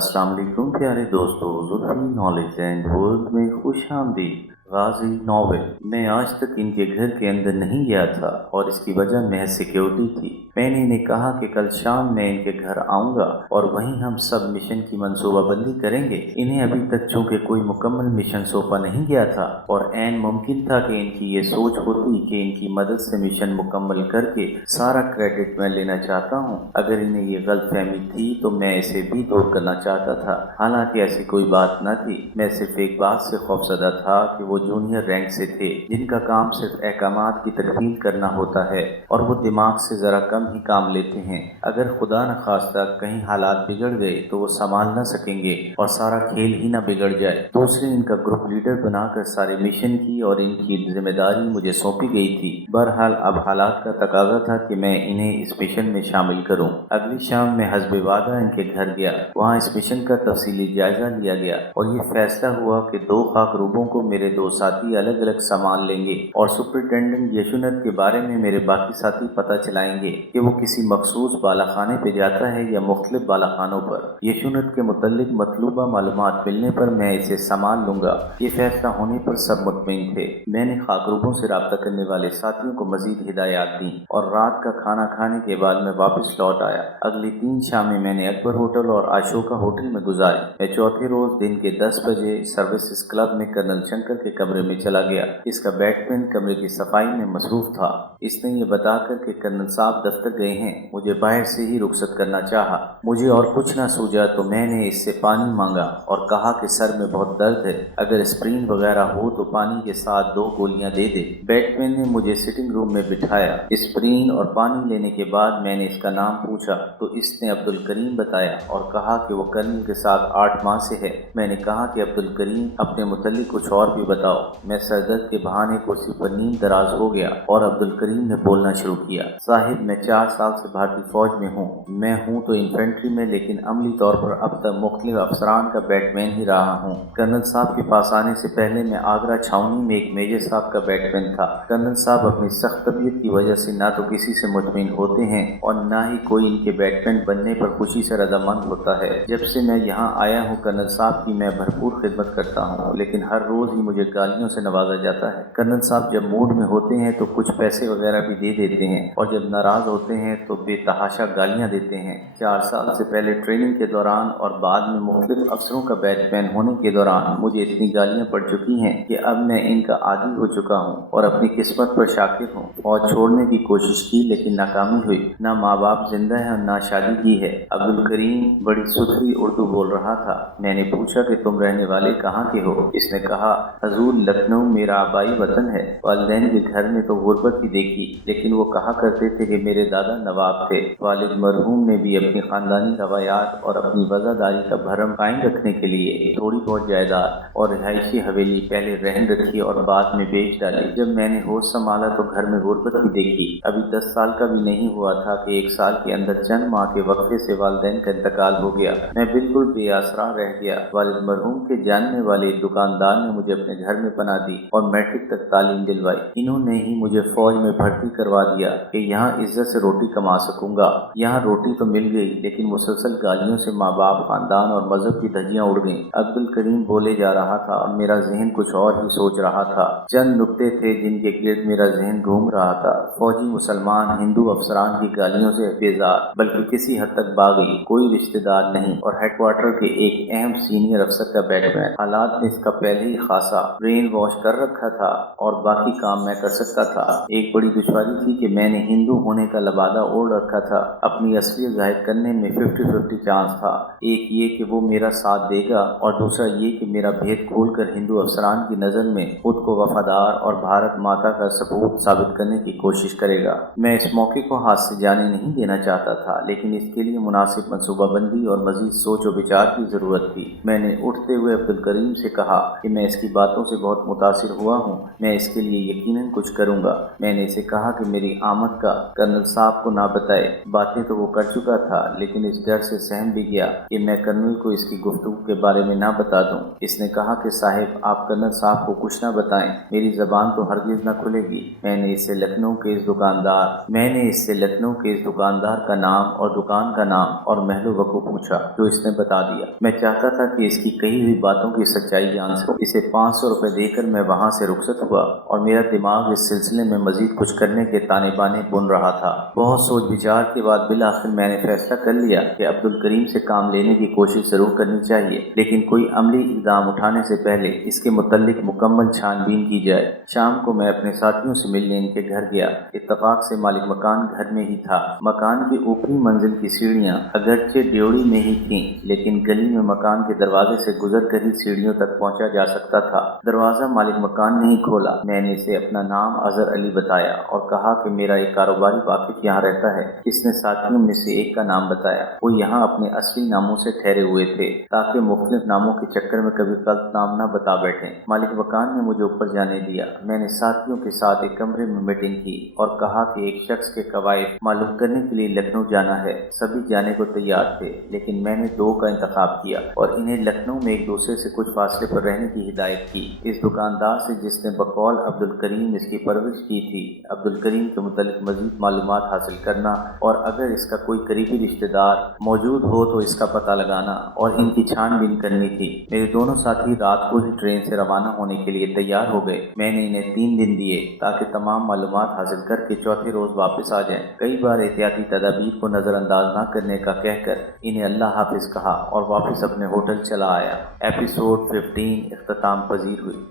अस्सलाम वालेकुम प्यारे दोस्तों, जुल्फी नॉलेज एंड वर्ल्ड में खुश आमदीद। गाजी नॉवेल। मैं आज तक इनके घर के अंदर नहीं गया था और इसकी वजह महज सिक्योरिटी थी। मैंने इन्हें कहा कि कल शाम मैं इनके घर आऊँगा और वहीं हम सब मिशन की मंसूबाबंदी करेंगे। इन्हें अभी तक चूँकि कोई मुकम्मल मिशन सौंपा नहीं गया था और ऐन मुमकिन था कि इनकी ये सोच होती कि इनकी मदद से मिशन मुकम्मल करके सारा क्रेडिट मैं लेना चाहता हूँ। अगर इन्हें ये गलतफहमी थी तो मैं इसे भी दूर करना चाहता था। हालांकि ऐसी कोई बात न थी। मैं सिर्फ एक बात से खौफजदा था कि वो जूनियर रैंक से थे, जिनका काम सिर्फ अहकामात की तकमील करना होता है और वो दिमाग से ज़रा कम ही काम लेते हैं। अगर खुदा न खास्ता कहीं हालात बिगड़ गए तो वो संभाल न सकेंगे और सारा खेल ही न बिगड़ जाए। दूसरे इनका ग्रुप लीडर बनाकर सारे मिशन की और इनकी जिम्मेदारी मुझे सौंपी गई थी। बहरहाल अब हालात का तकाजा था कि मैं इन्हें इस मिशन में शामिल करूं। अगली शाम मैं हस्बे वादा इनके घर गया। वहाँ इस मिशन का तफसीली जायजा लिया गया और ये फैसला हुआ कि 2 खाकरूबों को मेरे 2 साथी अलग अलग संभाल लेंगे और सुपरिटेंडेंट यशुनत के बारे में मेरे बाकी साथी पता चलाएंगे कि वो किसी मखसूस बालाखाने पे जाता है या मुख्तलिफ बालाखानों पर। यशुनत के मुतल्लिक मतलूबा मालूमात मिलने पर मैं इसे संभाल लूंगा। ये फैसला होने पर सब मुतमईन थे। मैंने खाकरूबों से रब्ता करने वाले साथियों को मजीद हिदायत दी और रात का खाना खाने के बाद मैं वापस लौट आया। अगली 3 शामें मैंने अकबर होटल और अशोका होटल में गुजारी। मैं चौथे रोज दिन के 10 बजे सर्विसेज क्लब में कर्नल शंकर के कमरे में चला गया। इसका बैटमैन कमरे की सफाई में मसरूफ था। इसने ये बताकर कि कर्नल साहब दफ्तर गए हैं, मुझे बाहर से ही रुखसत करना चाहा। मुझे और कुछ ना सूझा तो मैंने इससे पानी मांगा और कहा कि सर में बहुत दर्द है, अगर स्प्रीन वगैरह हो तो पानी के साथ 2 गोलियां दे दे। बैटमैन ने मुझे सिटिंग रूम में बिठाया। स्प्रीन और पानी लेने के बाद मैंने इसका नाम पूछा तो इसने अब्दुल करीम बताया और कहा कि वो कर्नल के साथ 8 माह से है। मैंने कहा कि अब्दुल करीम अपने मुतल्लिक कुछ और भी बताओ। मैं सरदर्द के बहाने कुर्सी पर नींद दराज हो गया और अब्दुल करीम ने बोलना शुरू किया। साहिब, मैं 4 साल से भारतीय फौज में हूँ। मैं हूँ तो इन्फेंट्री में, लेकिन अमली तौर पर अब तक मुख्तलिफ अफसरान का बैटमैन ही रहा हूँ। कर्नल साहब के पास आने से पहले मैं आगरा छावनी में एक मेजर साहब का बैटमैन था। कर्नल साहब अपनी सख्त तबीयत की वजह से ना तो किसी से मुतमिन होते हैं और ना ही कोई इनके बैटमैन बनने पर खुशी से रजामंद होता है। जब से मैं यहाँ आया हूँ कर्नल साहब की मैं भरपूर खिदमत करता हूँ, लेकिन हर रोज ही मुझे गालियों से नवाजा जाता है। कर्नल साहब जब मूड में होते हैं तो कुछ पैसे वगैरह भी दे देते हैं और जब नाराज होते हैं तो बेतहाशा गालियां देते हैं। 4 साल से पहले ट्रेनिंग के दौरान और बाद में मुख्तलिफ अफसरों का बैटमैन होने के दौरान मुझे इतनी गालियां पड़ चुकी हैं कि अब मैं इनका आदी हो चुका हूँ और अपनी किस्मत पर शाकिर हूँ। और छोड़ने की कोशिश की लेकिन नाकामी हुई। ना माँ बाप जिंदा है और ना शादी की है। अब्दुल करीम बड़ी सुथरी उर्दू बोल रहा था। मैंने पूछा कि तुम रहने वाले कहाँ के हो? इसने कहा, हजूर लखनऊ मेरा आबाई वतन है। वालिदैन के घर में तो गुर्बत ही देखी, लेकिन वो कहा करते थे कि मेरे दादा नवाब थे। वालिद मरहूम ने भी अपनी खानदानी रवायात और अपनी वज़ादारी का भरम कायम रखने के लिए थोड़ी बहुत जायदाद और रिहायशी हवेली पहले रहन रखी और बाद में बेच डाली। जब मैंने होश संभाला तो घर में गुर्बत ही देखी। अभी 10 साल का भी नहीं हुआ था कि 1 साल के अंदर चंद माह के वक्फे से वालिदैन का इंतकाल हो गया। मैं बिल्कुल बेआसरा रह गया। वालिद मरहूम के जानने वाले दुकानदार ने मुझे अपने घर में पना दी और मैट्रिक तक तालीम दिलवाई। इन्होंने ही मुझे फौज में भर्ती करवा दिया कि यहाँ इज्जत से रोटी कमा सकूंगा। यहाँ रोटी तो मिल गई, लेकिन मुसलसल गालियों से माँ बाप, खानदान और मजहब की धज्जियां उड़ गईं। अब्दुल करीम बोले जा रहा था और मेरा जहन कुछ और ही सोच रहा था। चंद नुक्ते थे जिनके गिर्द मेरा जहन घूम रहा था। फौजी, मुसलमान, हिंदू अफसरान की गालियों से बेजार, बल्कि किसी हद तक बागी, कोई रिश्तेदार नहीं और हेडक्वार्टर के एक अहम सीनियर अफसर का बैटमैन। हालात ने इसका पहले ही खासा ब्रेन वॉश कर रखा था और बाकी काम मैं कर सकता था। एक बड़ी दुश्वारी थी कि मैंने हिंदू होने का लबादा ओढ़ रखा था। अपनी असलियत जाहिर करने में 50-50 चांस था। एक ये कि वो मेरा साथ देगा और दूसरा ये कि मेरा भेद खोलकर हिंदू अफसरान की नजर में खुद को वफादार और भारत माता का सबूत साबित करने की कोशिश करेगा। मैं इस मौके को हाथ से जाने नहीं देना चाहता था, लेकिन इसके लिए मुनासिब मनसूबाबंदी और मजीद सोच और विचार की जरूरत थी। मैंने उठते हुए अब्दुल करीम से कहा कि मैं इसकी बातों से बहुत मुतासिर हुआ हूँ। मैं इसके लिए यकीनन कुछ करूँगा। मैंने इसे कहा कि मेरी आमद का कर्नल साहब को ना बताए। बातें तो वो कर चुका था, लेकिन इस डर से सहम भी गया कि मैं कर्नल को इसकी गुफ्तगू के बारे में ना बता दूँ। इसने कहा कि साहिब, आप कर्नल साहब को कुछ ना बताएं, मेरी ज़बान तो हरगिज़ ना खुलेगी। میں نے اس سے لکھنؤ کے اس دکاندار کا نام اور دکان کا نام اور محل و وقوع پوچھا، جو اس نے بتا دیا۔ میں چاہتا تھا کہ اس کی کہی ہوئی باتوں کی سچائی جان سکوں۔ اسے 500 روپے دے کر میں وہاں سے رخصت ہوا اور میرا دماغ اس سلسلے میں مزید کچھ کرنے کے تانے بانے بن رہا تھا۔ بہت سوچ بچار کے بعد بالآخر میں نے فیصلہ کر لیا کہ عبدالکریم سے کام لینے کی کوشش ضرور کرنی چاہیے، لیکن کوئی عملی اقدام اٹھانے سے پہلے اس کے متعلق مکمل چھان بین کی جائے۔ شام کو میں اپنے ساتھیوں سے ملنے ان کے گھر گیا۔ اتفاق سے مالک مکان گھر میں ہی تھا۔ مکان کی اوپری منزل کی سیڑھیاں اگرچہ ڈیوڑی میں ہی تھیں، لیکن گلی میں مکان کے دروازے سے گزر کر ہی سیڑھیوں تک پہنچا جا سکتا تھا۔ دروازہ مالک مکان نے ہی کھولا۔ میں نے اسے اپنا نام اظہر علی بتایا اور کہا کہ میرا ایک کاروباری واقف یہاں رہتا ہے۔ اس نے ساتھیوں میں سے ایک کا نام بتایا۔ وہ یہاں اپنے اصلی ناموں سے ٹھہرے ہوئے تھے تاکہ مختلف ناموں کے چکر میں کبھی غلط نام نہ بتا بیٹھیں۔ مالک مکان نے مجھے اوپر جانے دیا۔ میں نے ساتھیوں کے ساتھ ایک کمرے میں میٹنگ کی اور کہا کہ ایک شخص کے قواعد معلوم کرنے کے لیے لکھنؤ جانا ہے۔ سبھی جانے کو تیار تھے، لیکن میں نے 2 کا انتخاب کیا اور انہیں لکھنؤ میں ایک دوسرے سے کچھ فاصلے پر رہنے کی ہدایت کی۔ اس دکاندار سے جس نے بقول عبدالکریم اس کی پرورش کی تھی، عبدالکریم کے متعلق مزید معلومات حاصل کرنا اور اگر اس کا کوئی قریبی رشتہ دار موجود ہو تو اس کا پتہ لگانا اور ان کی چھان بین کرنی تھی۔ میرے دونوں ساتھی رات کو ہی ٹرین سے روانہ ہونے کے لیے تیار ہو گئے۔ میں نے انہیں 3 دن دیے تاکہ تمام معلومات حاصل کر کے چوتھے روز واپس آ جائیں۔ کئی بار احتیاطی تدابیر کو نظر انداز نہ کرنے کا کہہ کر انہیں اللہ حافظ کہا اور واپس اپنے ہوٹل چلا آیا۔ ایپیسوڈ 15 اختتام پذیر ہوئی۔